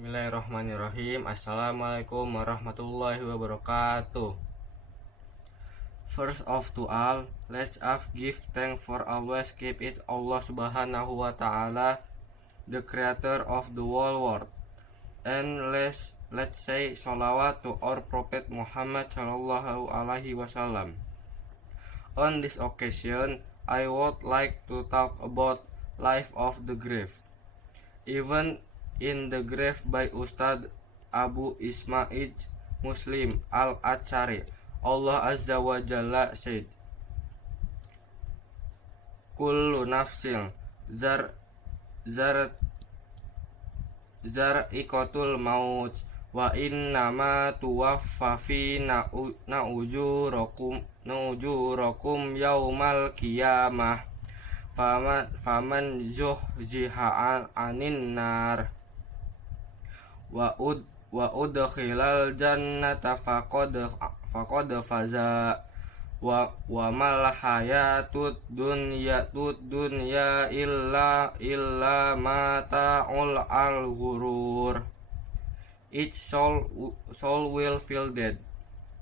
Bismillahirrahmanirrahim. Assalamualaikum warahmatullahi wabarakatuh. First of all, let's give thanks for always keep it Allah subhanahu wa ta'ala, the creator of the whole world. And let's say salawat to our Prophet Muhammad sallallahu alaihi wasallam. On this occasion, I would like to talk about life of the grave. Even in the grave by Ustadz Abu Ismail Muslim Al-Atsari, Allah Azza wa Jalla said, Kullu nafsin zar'iqatul maut wa innama tuwaffafina ujurakum yaumal qiyamah faman zuhziha anin nar wa udkhilal jannata faqad faza wa mal hayatud dunya illa mata'ul ghurur. Each soul will feel dead,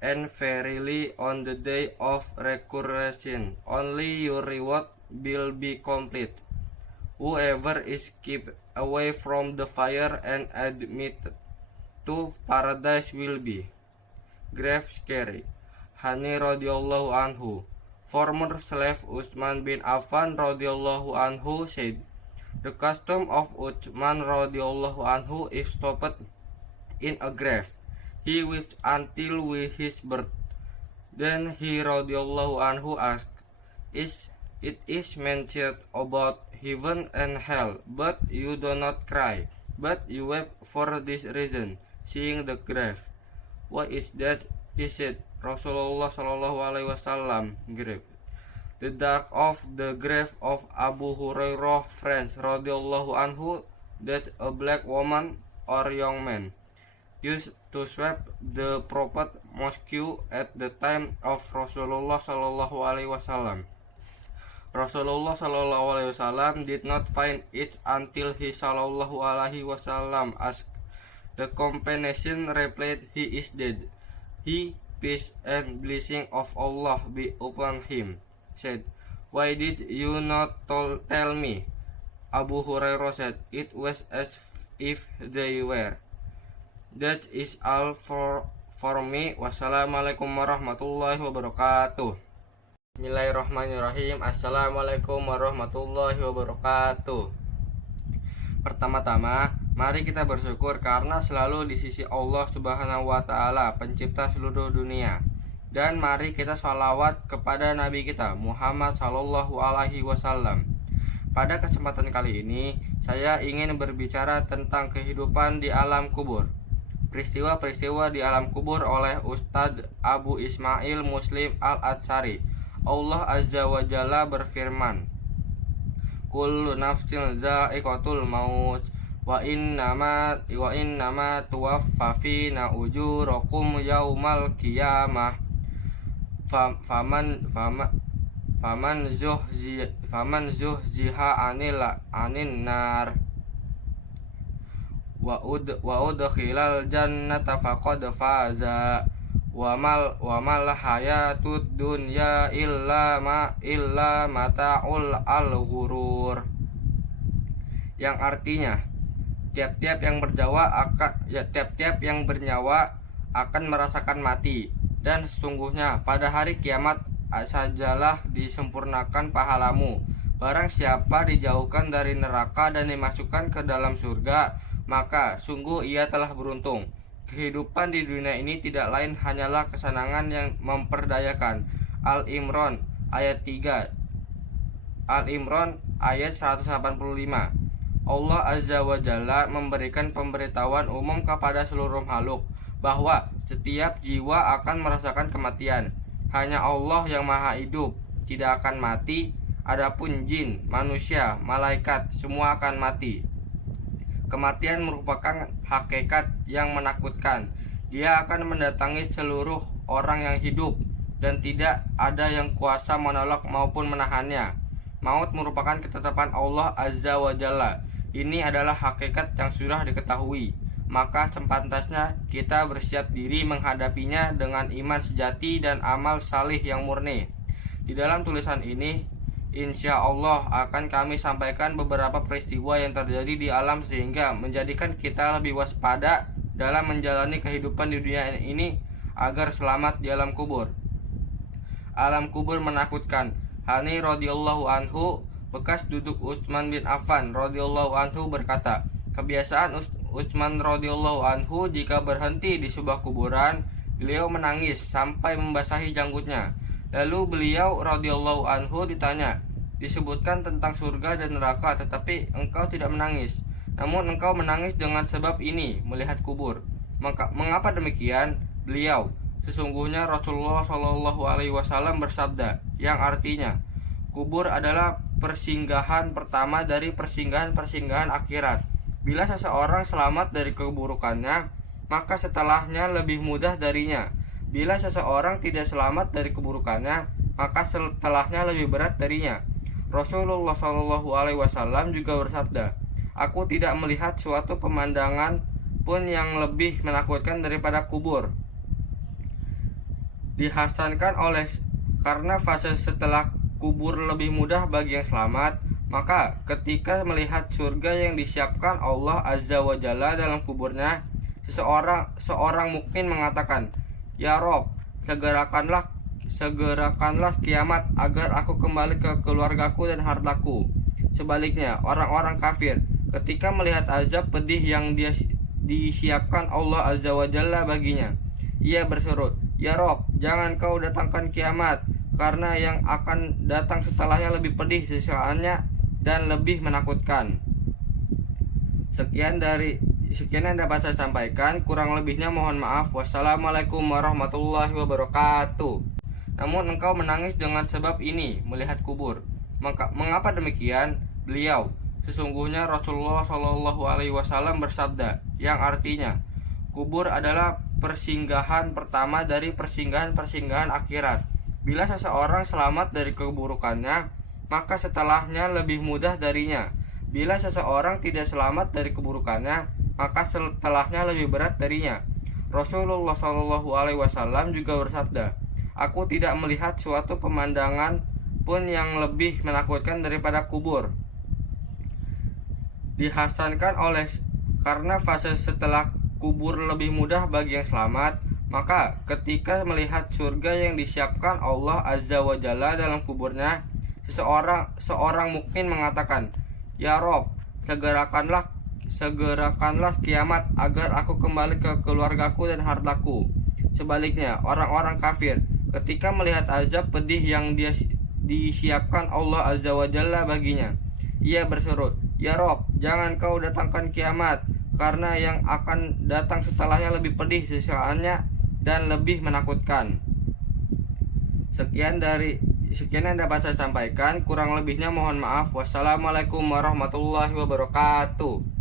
and verily on the day of resurrection only your reward will be complete. Whoever is kept away from the fire and admitted to paradise will be. Grave scary. Hani radhiyallahu anhu, former slave Utsman bin Affan radhiyallahu anhu said, the custom of Utsman radhiyallahu anhu is stopped in a grave. He wept until his birth. Then he radhiyallahu anhu asked, It is mentioned about heaven and hell, but you do not cry, but you weep for this reason, seeing the grave. What is that? He said, Rasulullah sallallahu alaihi wasallam grave. The dark of the grave of Abu Hurairah friends radhiyallahu anhu, that a black woman or young man used to sweep the Prophet mosque at the time of Rasulullah sallallahu alaihi wasallam. Rasulullah sallallahu alaihi wasallam did not find it until he sallallahu alaihi wasallam asked. The companion replied, He is dead. He, peace and blessing of Allah be upon him, said, Why did you not tell me? Abu Hurairah said, It was as if they were. That is all for me. Wassalamualaikum warahmatullahi wabarakatuh. Bismillahirrahmanirrahim. Assalamualaikum warahmatullahi wabarakatuh. Pertama-tama, mari kita bersyukur karena selalu di sisi Allah subhanahu wa ta'ala, pencipta seluruh dunia. Dan mari kita sholawat kepada Nabi kita Muhammad sallallahu alaihi wasallam. Pada kesempatan kali ini, saya ingin berbicara tentang kehidupan di alam kubur. Peristiwa-peristiwa di alam kubur oleh Ustadz Abu Ismail Muslim Al-Atsari. Allah Azza wa Jalla berfirman, Kullu nafsin za'iqatul maut wa innama tuwaffafina ujurakum yaumal qiyamah faman zuhziha anin nar wa udkhilal jannata faqad faza wa mal hayatud dunya illa mata'ul ghurur. Yang artinya, tiap-tiap yang bernyawa akan merasakan mati, dan sesungguhnya pada hari kiamat sajalah disempurnakan pahalamu. Barang siapa dijauhkan dari neraka dan dimasukkan ke dalam surga, maka sungguh ia telah beruntung. Kehidupan di dunia ini tidak lain hanyalah kesenangan yang memperdayakan. Al-Imran ayat 3. Al-Imran ayat 185. Allah Azza wa Jalla memberikan pemberitahuan umum kepada seluruh makhluk bahwa setiap jiwa akan merasakan kematian. Hanya Allah yang maha hidup tidak akan mati. Adapun jin, manusia, malaikat semua akan mati. Kematian merupakan hakikat yang menakutkan. Dia akan mendatangi seluruh orang yang hidup dan tidak ada yang kuasa menolak maupun menahannya. Maut merupakan ketetapan Allah Azza wa Jalla. Ini adalah hakikat yang sudah diketahui. maka sepantasnya kita bersiap diri menghadapinya dengan iman sejati dan amal salih yang murni. Di dalam tulisan ini, insya Allah akan kami sampaikan beberapa peristiwa yang terjadi di alam sehingga menjadikan kita lebih waspada dalam menjalani kehidupan di dunia ini agar selamat di alam kubur. Alam kubur menakutkan. Hani radhiyallahu anhu, bekas duduk Utsman bin Affan radhiyallahu anhu berkata, kebiasaan Utsman radhiyallahu anhu jika berhenti di sebuah kuburan, beliau menangis sampai membasahi janggutnya. Lalu beliau radhiyallahu anhu ditanya, disebutkan tentang surga dan neraka, tetapi engkau tidak menangis. Namun engkau menangis dengan sebab ini, melihat kubur. Mengapa demikian? Beliau, sesungguhnya Rasulullah Shallallahu Alaihi Wasallam bersabda, yang artinya, kubur adalah persinggahan pertama dari persinggahan-persinggahan akhirat. Bila seseorang selamat dari keburukannya, maka setelahnya lebih mudah darinya. Bila seseorang tidak selamat dari keburukannya, maka setelahnya lebih berat darinya. Rasulullah Shallallahu Alaihi Wasallam juga bersabda, aku tidak melihat suatu pemandangan pun yang lebih menakutkan daripada kubur. Dihasankan oleh karena fase setelah kubur lebih mudah bagi yang selamat, maka ketika melihat surga yang disiapkan Allah Azza wa Jalla dalam kuburnya, seorang mukmin mengatakan, ya Rob, segerakanlah kiamat agar aku kembali ke keluargaku dan hartaku. Sebaliknya, orang-orang kafir ketika melihat azab pedih yang disiapkan Allah Azza wa Jalla baginya, ia berseru, ya Rob, jangan kau datangkan kiamat, karena yang akan datang setelahnya lebih pedih sisaannya dan lebih menakutkan. Sekian yang dapat saya sampaikan, kurang lebihnya mohon maaf. Wassalamualaikum warahmatullahi wabarakatuh. Namun engkau menangis dengan sebab ini, melihat kubur. Mengapa demikian? Beliau, sesungguhnya Rasulullah Shallallahu Alaihi Wasallam bersabda, yang artinya, kubur adalah persinggahan pertama dari persinggahan-persinggahan akhirat. Bila seseorang selamat dari keburukannya, maka setelahnya lebih mudah darinya. Bila seseorang tidak selamat dari keburukannya, maka setelahnya lebih berat darinya. Rasulullah Shallallahu Alaihi Wasallam juga bersabda, aku tidak melihat suatu pemandangan pun yang lebih menakutkan daripada kubur. Dihasankan oleh karena fase setelah kubur lebih mudah bagi yang selamat, maka ketika melihat surga yang disiapkan Allah Azza wa Jalla dalam kuburnya, seorang mukmin mengatakan, ya Rob, segerakanlah kiamat agar aku kembali ke keluargaku dan hartaku. Sebaliknya, orang-orang kafir ketika melihat azab pedih yang disiapkan Allah Azza wa Jalla baginya, ia berseru, ya Rob, jangan kau datangkan kiamat, karena yang akan datang setelahnya lebih pedih sisaannya dan lebih menakutkan. Sekian yang dapat saya sampaikan, kurang lebihnya mohon maaf. Wassalamualaikum warahmatullahi wabarakatuh.